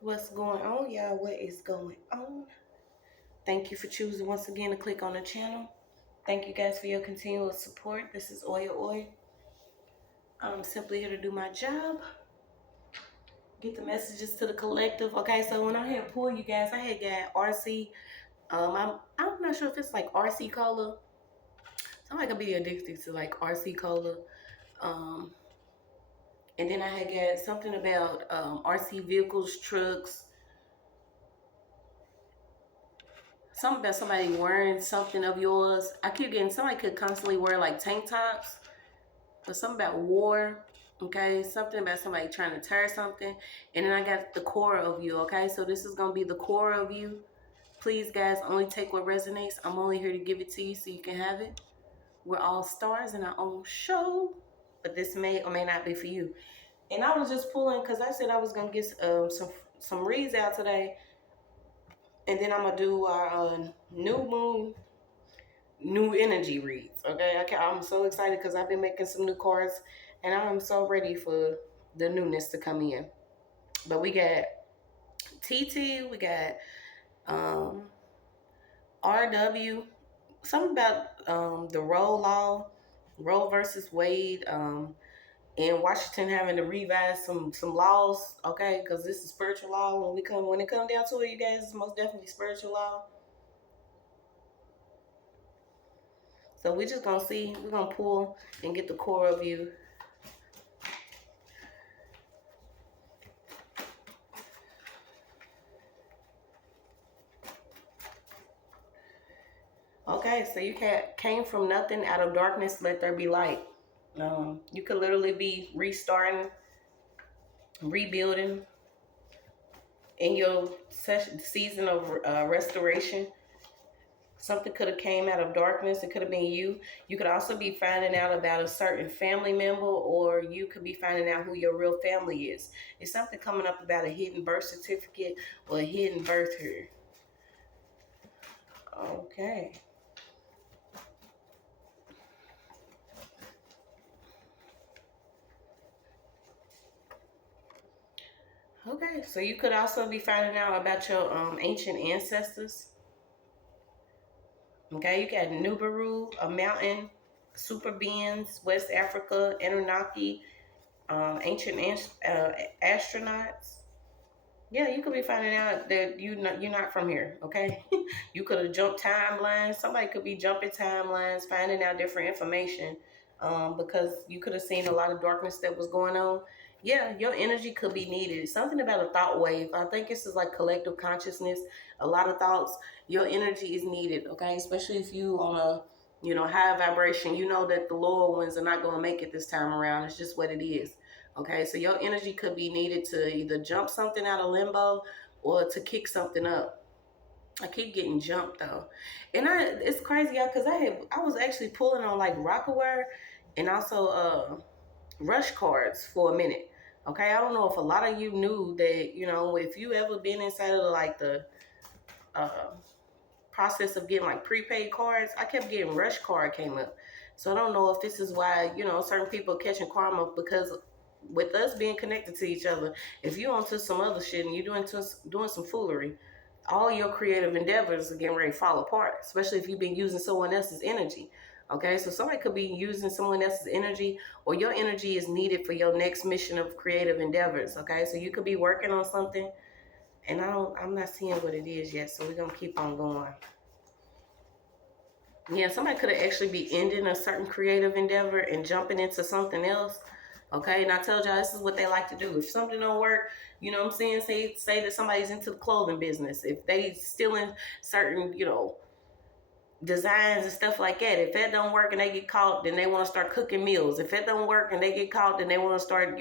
What's going on, y'all? What is going on? Thank you for choosing once again to click on the channel. Thank you guys for your continual support. This is OYAOY. I'm simply here to do my job, get the messages to the collective. Okay, so when I had pulled you guys, I had got RC. I'm not sure if it's like RC cola. Somebody could be addicted to like RC cola. Um, and then I had got something about RC vehicles, trucks. Something about somebody wearing something of yours. I keep getting somebody could constantly wear like tank tops, but something about war. Okay, something about somebody trying to tear something, and then I got the core of you. Okay, so this is gonna be the core of you. Please, guys, only take what resonates. I'm only here to give it to you so you can have it. We're all stars in our own show, but this may or may not be for you. And I was just pulling because I said I was gonna get some reads out today, and then I'm gonna do our new moon new energy reads. Okay, I'm so excited because I've been making some new cards, and I'm so ready for the newness to come in. But we got TT, we got um, RW, something about the Roe versus Wade, and Washington having to revise some laws. Okay, because this is spiritual law. When it comes down to it, you guys, it's most definitely spiritual law. So we're just gonna see. We're gonna pull and get the core of you. Okay, so you came from nothing, out of darkness, let there be light. You could literally be restarting, rebuilding in your season of restoration. Something could have came out of darkness. It could have been you. You could also be finding out about a certain family member, or you could be finding out who your real family is. It's something coming up about a hidden birth certificate or a hidden birth here. Okay. Okay, so you could also be finding out about your ancient ancestors. Okay, you got Nubaru, a mountain, super beings, West Africa, Anunnaki, ancient astronauts. Yeah, you could be finding out that you're not from here. Okay, you could have jumped timelines. Somebody could be jumping timelines, finding out different information, because you could have seen a lot of darkness that was going on. Yeah, your energy could be needed. Something about a thought wave. I think this is like collective consciousness. A lot of thoughts. Your energy is needed. Okay, especially if you on a high vibration. You know that the lower ones are not going to make it this time around. It's just what it is. Okay, so your energy could be needed to either jump something out of limbo or to kick something up. I keep getting jumped though, and it's crazy because I was actually pulling on like Rockaware and also rush cards for a minute. Okay, I don't know if a lot of you knew that, if you ever been inside of like the uh, process of getting like prepaid cards, I kept getting rush card came up. So I don't know if this is why, certain people are catching karma, because with us being connected to each other, if you onto some other shit and you're doing some foolery, all your creative endeavors are getting ready to fall apart, especially if you've been using someone else's energy. Okay, so somebody could be using someone else's energy, or your energy is needed for your next mission of creative endeavors. Okay, so you could be working on something, and I'm not seeing what it is yet, so we're gonna keep on going. Yeah, somebody could have actually be ending a certain creative endeavor and jumping into something else. Okay, and I told y'all this is what they like to do. If something don't work, you know what I'm saying? Say that somebody's into the clothing business. If they stealing certain, designs and stuff like that. If that don't work and they get caught, then they want to start cooking meals. If that don't work and they get caught, then they want to start,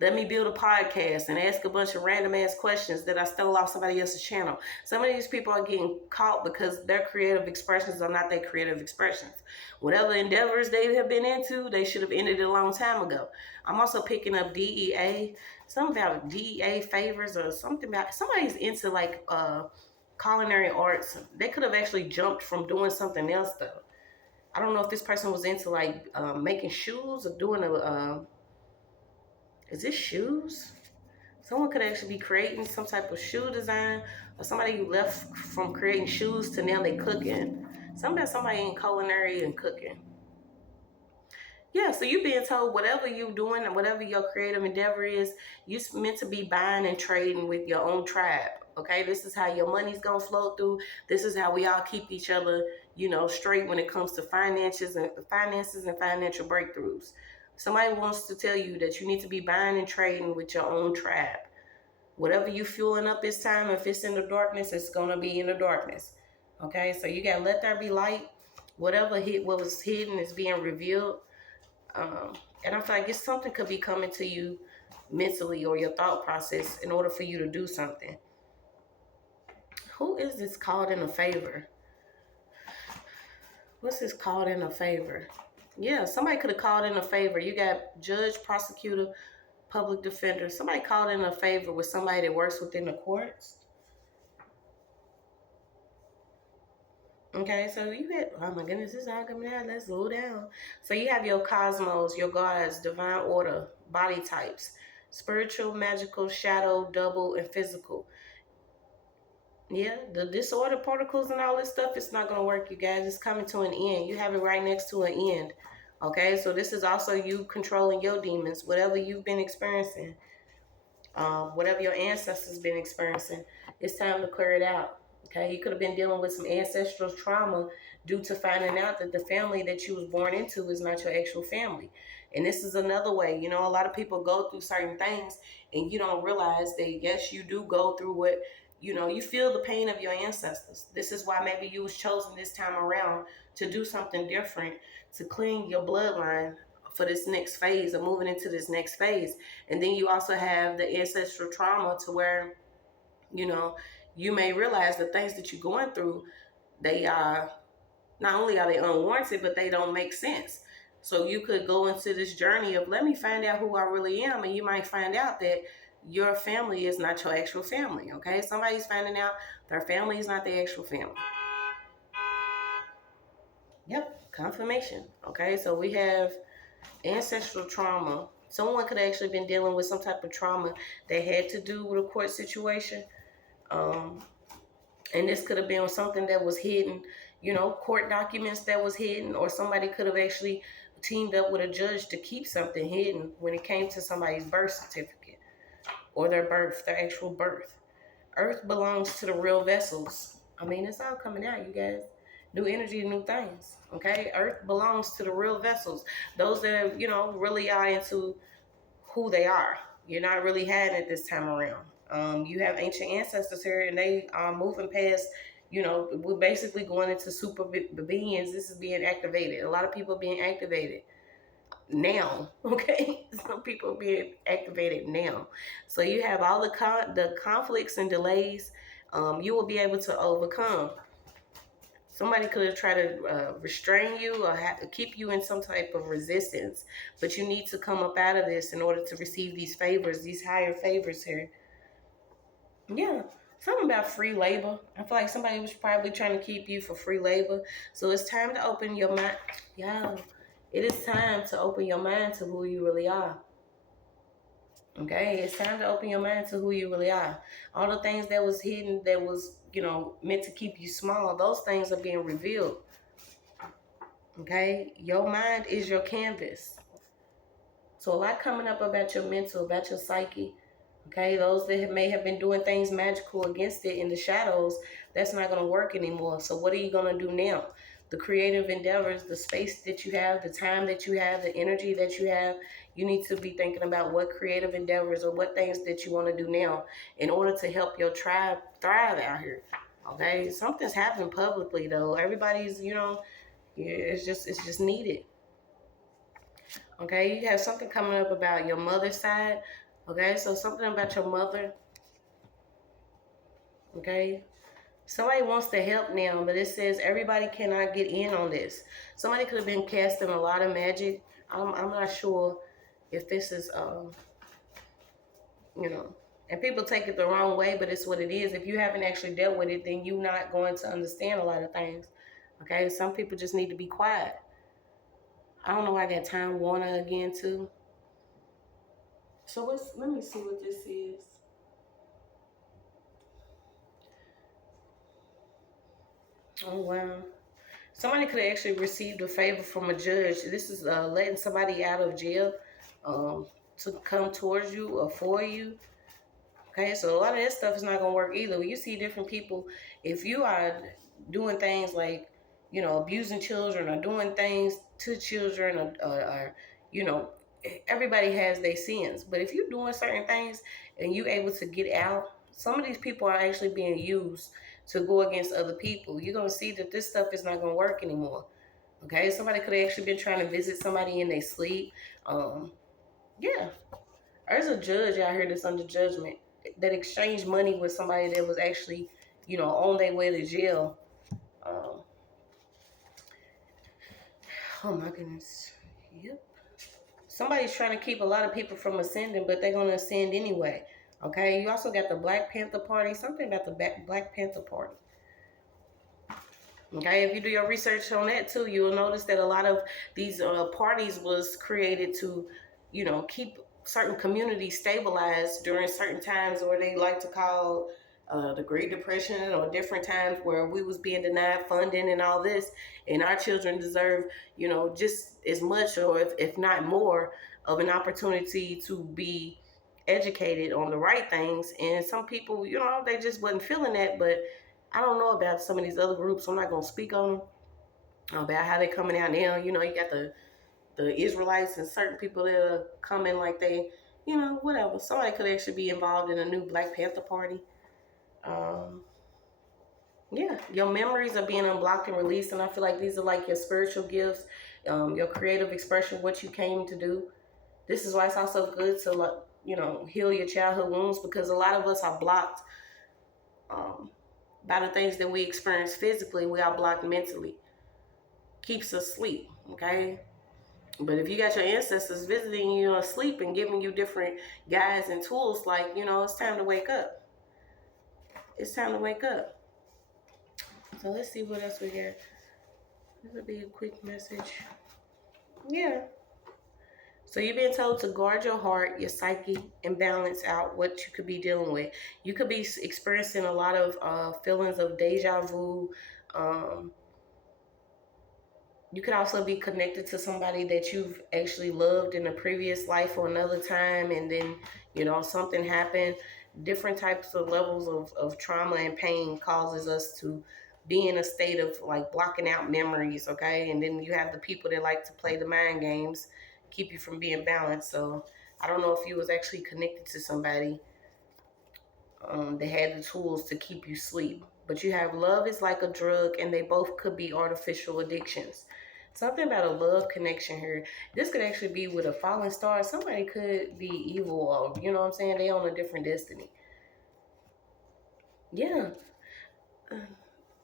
let me build a podcast and ask a bunch of random ass questions that I stole off somebody else's channel. Some of these people are getting caught because their creative expressions are not their creative expressions. Whatever endeavors they have been into, they should have ended it a long time ago. I'm also picking up DEA, something about DEA favors or something about somebody's into like culinary arts. They could have actually jumped from doing something else though. I don't know if this person was into like making shoes or doing is this shoes? Someone could actually be creating some type of shoe design, or somebody who left from creating shoes to now they cooking. Somebody in culinary and cooking. Yeah, so you're being told whatever you're doing and whatever your creative endeavor is, you're meant to be buying and trading with your own tribe. Okay, this is how your money's gonna flow through. This is how we all keep each other, straight when it comes to finances and financial breakthroughs. Somebody wants to tell you that you need to be buying and trading with your own tribe. Whatever you fueling up this time, if it's in the darkness, it's gonna be in the darkness. Okay, so you gotta let there be light. What was hidden is being revealed. And I feel like something could be coming to you mentally or your thought process in order for you to do something. Who is this called in a favor? What's this called in a favor? Yeah, somebody could have called in a favor. You got judge, prosecutor, public defender. Somebody called in a favor with somebody that works within the courts. Okay, so you get, oh my goodness, this is all coming out. Let's slow down. So you have your cosmos, your gods, divine order, body types, spiritual, magical, shadow, double, and physical. Yeah, the disorder particles and all this stuff, it's not going to work, you guys. It's coming to an end. You have it right next to an end. Okay, so this is also you controlling your demons, whatever you've been experiencing, whatever your ancestors been experiencing. It's time to clear it out. Okay, you could have been dealing with some ancestral trauma due to finding out that the family that you was born into is not your actual family. And this is another way, a lot of people go through certain things and you don't realize that, yes, you do go through what, you feel the pain of your ancestors. This is why maybe you was chosen this time around to do something different, to clean your bloodline for this next phase of moving into this next phase. And then you also have the ancestral trauma to where, you may realize the things that you're going through, they are, not only are they unwarranted, but they don't make sense. So you could go into this journey of, let me find out who I really am. And you might find out that your family is not your actual family. Okay, somebody's finding out their family is not their actual family. Yep, confirmation. Okay, so we have ancestral trauma. Someone could have actually been dealing with some type of trauma that had to do with a court situation. And this could have been something that was hidden, court documents that was hidden, or somebody could have actually teamed up with a judge to keep something hidden when it came to somebody's birth certificate or their actual birth. Earth belongs to the real vessels. I mean, it's all coming out, you guys. New energy, new things. Okay, Earth belongs to the real vessels. Those that really are into who they are. You're not really hiding it this time around. You have ancient ancestors here, and they are moving past. We're basically going into super beings. This is being activated. A lot of people being activated now. Okay, some people being activated now. So you have all the conflicts and delays. You will be able to overcome. Somebody could have tried to restrain you or keep you in some type of resistance, but you need to come up out of this in order to receive these favors, these higher favors here. Yeah, something about free labor. I feel like somebody was probably trying to keep you for free labor. So it's time to open your mind. Yeah, it is time to open your mind to who you really are. Okay, it's time to open your mind to who you really are. All the things that was hidden, that was, meant to keep you small, those things are being revealed. Okay, your mind is your canvas. So a lot coming up about your mental, about your psyche. Okay, those that may have been doing things magical against it in the shadows, that's not going to work anymore. So what are you going to do now? The creative endeavors, the space that you have, the time that you have, the energy that you have, you need to be thinking about what creative endeavors or what things that you want to do now in order to help your tribe thrive out here. Okay, something's happening publicly though. Everybody's, it's just needed. Okay, you have something coming up about your mother's side. Okay, so something about your mother. Okay, somebody wants to help now, but it says everybody cannot get in on this. Somebody could have been casting a lot of magic. I'm not sure if this is, and people take it the wrong way, but it's what it is. If you haven't actually dealt with it, then you're not going to understand a lot of things. Okay, some people just need to be quiet. I don't know why I got Time Warner again too. So let me see what this is. Oh, wow. Somebody could have actually received a favor from a judge. This is letting somebody out of jail um, to come towards you or for you. Okay, so a lot of that stuff is not going to work either. When you see different people, if you are doing things like, abusing children or doing things to children or everybody has their sins. But if you're doing certain things and you're able to get out, some of these people are actually being used to go against other people. You're going to see that this stuff is not going to work anymore. Okay, somebody could have actually been trying to visit somebody in their sleep. Yeah, there's a judge out here that's under judgment that exchanged money with somebody that was actually, on their way to jail. Um, oh my goodness. Yep. Somebody's trying to keep a lot of people from ascending, but they're going to ascend anyway. Okay. You also got the Black Panther Party. Something about the Black Panther Party. Okay, if you do your research on that too, you'll notice that a lot of these parties was created to, keep certain communities stabilized during certain times, or they like to call the Great Depression, or different times where we was being denied funding and all this, and our children deserve, just as much, or if not more, of an opportunity to be educated on the right things. And some people, they just wasn't feeling that, but I don't know about some of these other groups. I'm not going to speak on them, about how they're coming out now. You got the Israelites and certain people that are coming like they, whatever. Somebody could actually be involved in a new Black Panther Party. Um, yeah, your memories are being unblocked and released. And I feel like these are like your spiritual gifts, your creative expression, what you came to do. This is why it's also good to, like, heal your childhood wounds, because a lot of us are blocked. By the things that we experience physically, we are blocked mentally. Keeps us asleep, okay? But if you got your ancestors visiting you asleep and giving you different guides and tools, like, it's time to wake up. It's time to wake up. So let's see what else we got. This will be a quick message. Yeah. So you're being told to guard your heart, your psyche, and balance out what you could be dealing with. You could be experiencing a lot of feelings of deja vu. You could also be connected to somebody that you've actually loved in a previous life or another time, and then, something happened. Different types of levels of trauma and pain causes us to be in a state of like blocking out memories, okay? And then you have the people that like to play the mind games, keep you from being balanced. So I don't know if you was actually connected to somebody that had the tools to keep you sleep. But you have love is like a drug, and they both could be artificial addictions. Something about a love connection here. This could actually be with a fallen star. Somebody could be evil, or, you know what I'm saying? They on a different destiny. Yeah.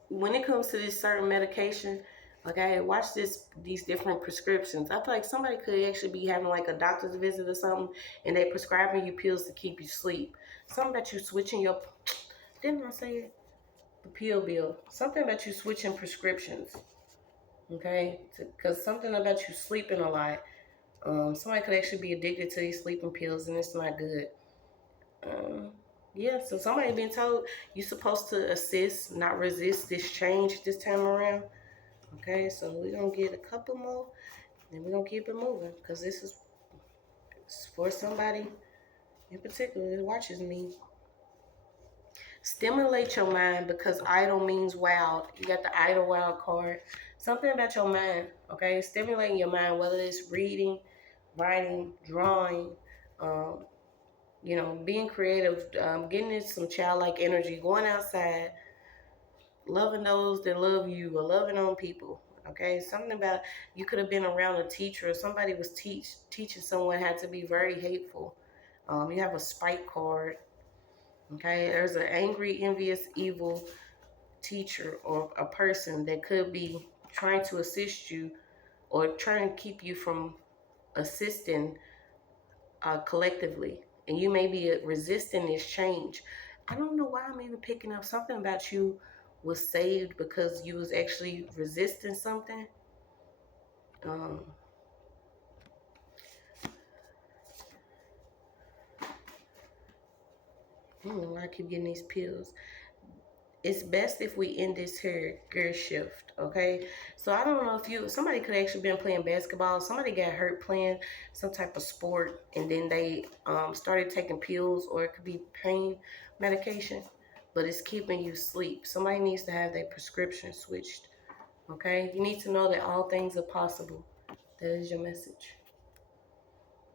When it comes to this certain medication, okay, watch these different prescriptions. I feel like somebody could actually be having like a doctor's visit or something, and they prescribing you pills to keep you sleep. Something about you switching your, didn't I say it? The pill bill. Something about you switching prescriptions. Okay, because something about you sleeping a lot. Somebody could actually be addicted to these sleeping pills, and it's not good. Um, yeah, so somebody been told you're supposed to assist, not resist this change this time around. Okay, so we're gonna get a couple more, and we're gonna keep it moving, because this is for somebody in particular that watches me. Stimulate your mind, because idle means wild. You got the idle wild card. Something about your mind, okay? Stimulating your mind, whether it's reading, writing, drawing, um, being creative, getting into some childlike energy, going outside, loving those that love you, or loving on people. Okay, something about you could have been around a teacher, or somebody was teaching someone how to be very hateful. You have a spite card. Okay, there's an angry, envious, evil teacher or a person that could be trying to assist you, or trying to keep you from assisting collectively. And you may be resisting this change. I don't know why I'm even picking up something about you was saved because you was actually resisting something. Um, I don't know why I keep getting these pills. it's best if we end this here gear shift, okay? So I don't know if somebody could actually been playing basketball, somebody got hurt playing some type of sport, and then they started taking pills, or it could be pain medication, but it's keeping you asleep. Somebody needs to have their prescription switched, okay? You need to know that all things are possible. That is your message.